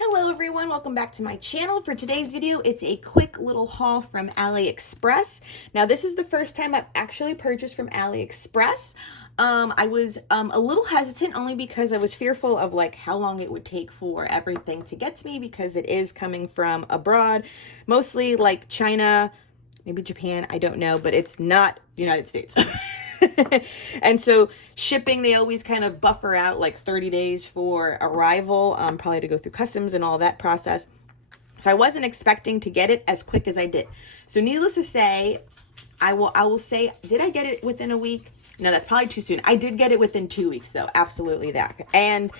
Hello everyone, welcome back to my channel. For today's video, it's a quick little haul from AliExpress. Now this is the first time I've actually purchased from AliExpress. I was a little hesitant only because I was fearful of like how long it would take for everything to get to me because it is coming from abroad, mostly like China, maybe Japan, I don't know, but it's not the United States. And so shipping, they always kind of buffer out like 30 days for arrival, probably to go through customs and all that process. So I wasn't expecting to get it as quick as I did. So needless to say, I will say, did I get it within a week? No, that's probably too soon. I did get it within 2 weeks though. Absolutely that. And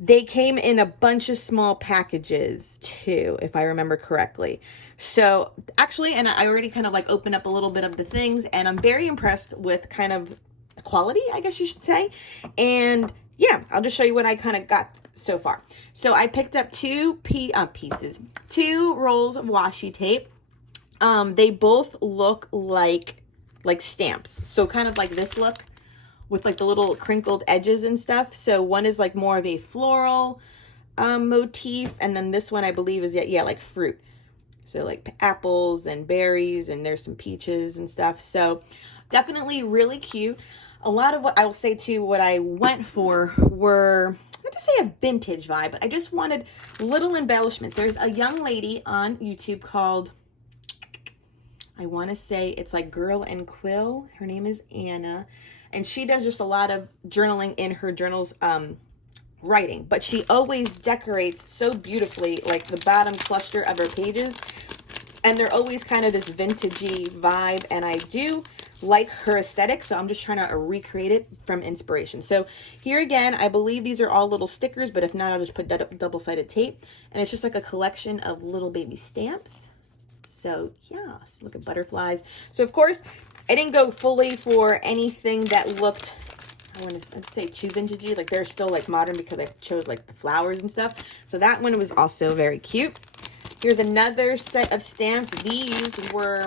they came in a bunch of small packages too, if I remember correctly. So actually, and I already kind of like opened up a little bit of the things, and I'm very impressed with kind of quality, I guess you should say. And yeah, I'll just show you what I kind of got so far. So I picked up two rolls of washi tape. They both look like stamps. So kind of like this look, with like the little crinkled edges and stuff. So one is like more of a floral motif, and then this one I believe is like fruit. So like apples and berries, and there's some peaches and stuff. So definitely really cute. A lot of what I will say too, what I went for were, not to say a vintage vibe, but I just wanted little embellishments. There's a young lady on YouTube called, I want to say it's like Girl and Quill. Her name is Anna. And she does just a lot of journaling in her journals, writing. But she always decorates so beautifully, like the bottom cluster of her pages. And they're always kind of this vintagey vibe. And I do like her aesthetic, so I'm just trying to recreate it from inspiration. So here again, I believe these are all little stickers, but if not, I'll just put double-sided tape. And it's just like a collection of little baby stamps. So yeah, look at butterflies. So of course, I didn't go fully for anything that looked, I want to say too vintagey. Like they're still like modern because I chose like the flowers and stuff. So that one was also very cute. Here's another set of stamps. These were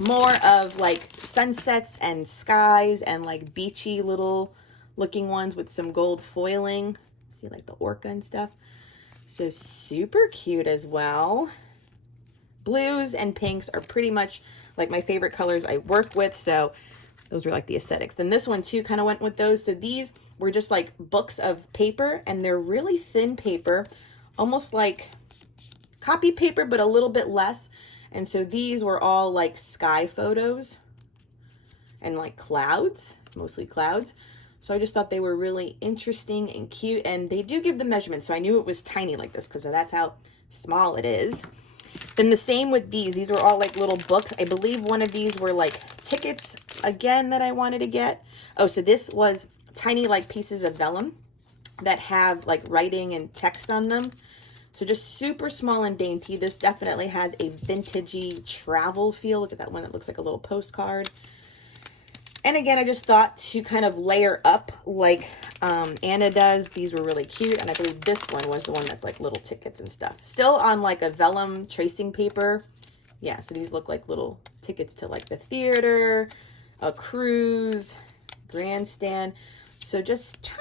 more of like sunsets and skies and like beachy little looking ones with some gold foiling. See like the orca and stuff. So super cute as well. Blues and pinks are pretty much like my favorite colors I work with, so those were like the aesthetics. Then this one too kind of went with those. So these were just like books of paper, and they're really thin paper, almost like copy paper, but a little bit less. And so these were all like sky photos and like clouds, mostly clouds. So I just thought they were really interesting and cute, and they do give the measurements. So I knew it was tiny like this because that's how small it is. Then the same with these. These were all like little books. I believe one of these were like tickets again that I wanted to get. Oh, so this was tiny like pieces of vellum that have like writing and text on them. So just super small and dainty. This definitely has a vintagey travel feel. Look at that one that looks like a little postcard. And again, I just thought to kind of layer up like Anna does. These were really cute. And I believe this one was the one that's like little tickets and stuff. Still on like a vellum tracing paper. Yeah, so these look like little tickets to like the theater, a cruise, grandstand. So just tiny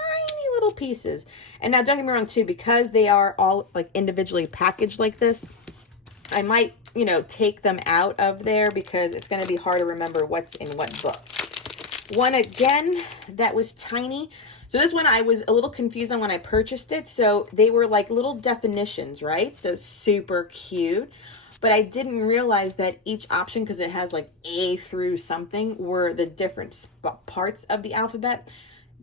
little pieces. And now don't get me wrong too, because they are all like individually packaged like this, I might, you know, take them out of there because it's going to be hard to remember what's in what book. One again that was tiny. So this one I was a little confused on when I purchased it. So they were like little definitions, right? So super cute. But I didn't realize that each option, because it has like A through something, were the different parts of the alphabet.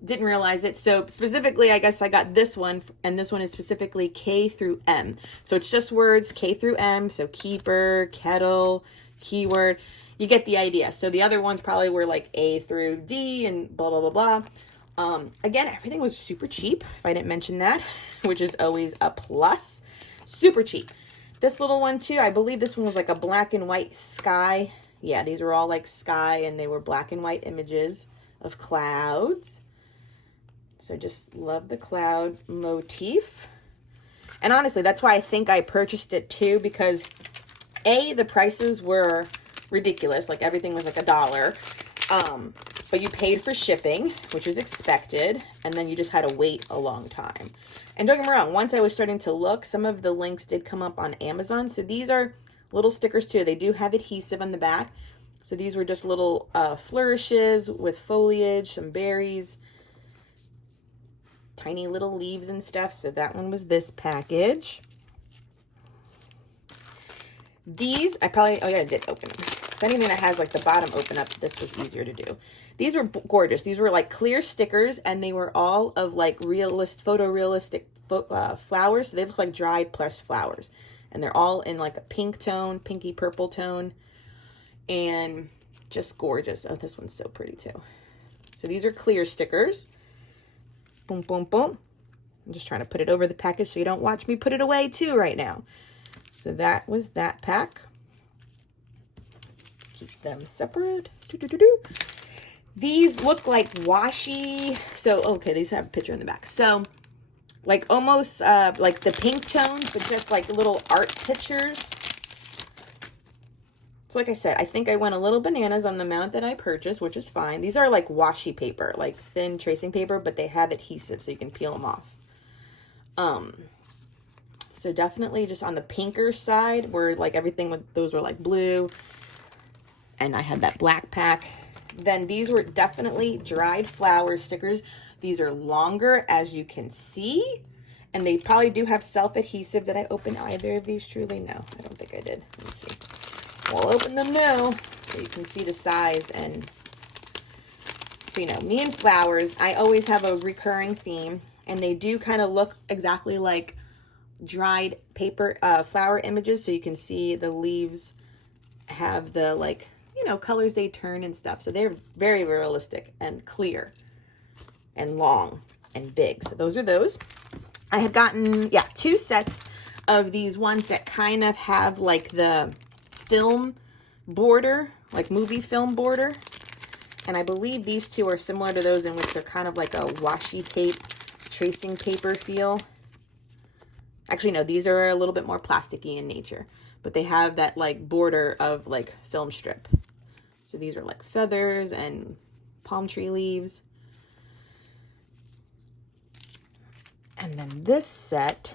Didn't realize it. So specifically, I guess I got this one, and this one is specifically K through M. So it's just words K through M. So keeper, kettle, keyword. You get the idea. So the other ones probably were like A through D and blah, blah, blah, blah. Again, everything was super cheap, if I didn't mention that, which is always a plus. Super cheap. This little one too, I believe this one was like a black and white sky. Yeah, these were all like sky, and they were black and white images of clouds. So just love the cloud motif. And honestly, that's why I think I purchased it too, because A, the prices were ridiculous. Like everything was like $1. but you paid for shipping, which is expected, and then you just had to wait a long time. And don't get me wrong, once I was starting to look, some of the links did come up on Amazon. So these are little stickers too. They do have adhesive on the back. So these were just little flourishes with foliage, some berries, tiny little leaves and stuff. So that one was this package. These, I did open them. So anything that has like the bottom open up, this was easier to do. These were gorgeous. These were like clear stickers, and they were all of like photorealistic flowers. So they look like dried plush flowers. And they're all in like a pink tone, pinky purple tone. And just gorgeous. Oh, this one's so pretty too. So these are clear stickers. Boom, boom, boom. I'm just trying to put it over the package so you don't watch me put it away too right now. So that was that pack. Keep them separate. These look like washi. So, okay, these have a picture in the back. So, like almost like the pink tones, but just like little art pictures. So like I said, I think I went a little bananas on the amount that I purchased, which is fine. These are like washi paper, like thin tracing paper, but they have adhesive so you can peel them off. So definitely just on the pinker side where like everything with those were like blue. And I had that black pack. Then these were definitely dried flower stickers. These are longer, as you can see. And they probably do have self-adhesive. Did I open either of these truly? No, I don't think I did. Let's see. We'll open them now so you can see the size. And so, you know, me and flowers, I always have a recurring theme. And they do kind of look exactly like dried paper flower images. So you can see the leaves have the like, you know, colors they turn and stuff. So they're very realistic and clear and long and big. So those are those. I had gotten, 2 sets of these ones that kind of have like the film border, like movie film border. And I believe these 2 are similar to those in which they're kind of like a washi tape tracing paper feel. Actually, no, these are a little bit more plasticky in nature, but they have that like border of like film strip. So these are like feathers and palm tree leaves. And then this set,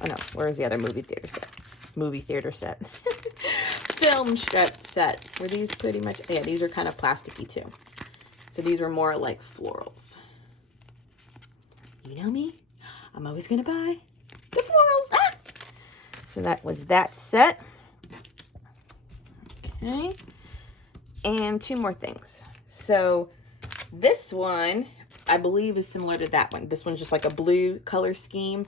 oh no, where's the other movie theater set? Movie theater set. Film strip set. Were these pretty much, yeah, these are kind of plasticky too. So these were more like florals. You know me, I'm always gonna buy the florals. Ah! So that was that set. Okay. And 2 more things. So this one, I believe, is similar to that one. This one's just like a blue color scheme,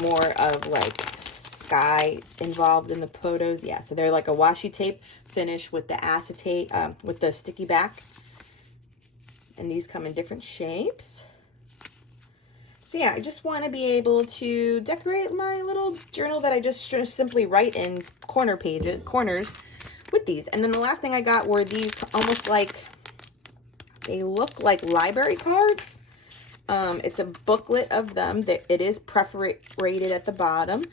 more of like sky involved in the photos. Yeah, so they're like a washi tape finish with the acetate, with the sticky back. And these come in different shapes. So yeah, I just want to be able to decorate my little journal that I just simply write in corners with these. And then the last thing I got were these almost like, they look like library cards. It's a booklet of them. It is perforated at the bottom.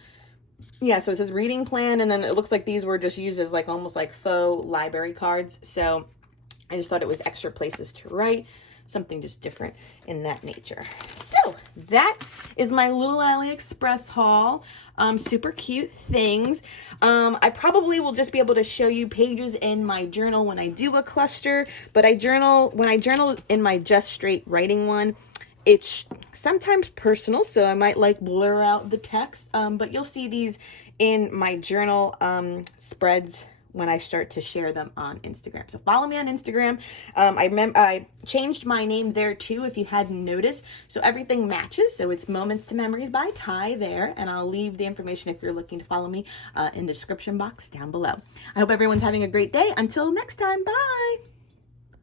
Yeah, so it says reading plan, and then it looks like these were just used as like almost like faux library cards. So I just thought it was extra places to write, something just different in that nature. So that is my little AliExpress haul. Super cute things. I probably will just be able to show you pages in my journal when I do a cluster, but when I journal in my just straight writing one, it's sometimes personal, so I might like blur out the text, but you'll see these in my journal spreads when I start to share them on Instagram. So follow me on Instagram. I changed my name there too, if you hadn't noticed. So everything matches. So it's Moments to Memories by Ty there. And I'll leave the information if you're looking to follow me in the description box down below. I hope everyone's having a great day. Until next time, bye.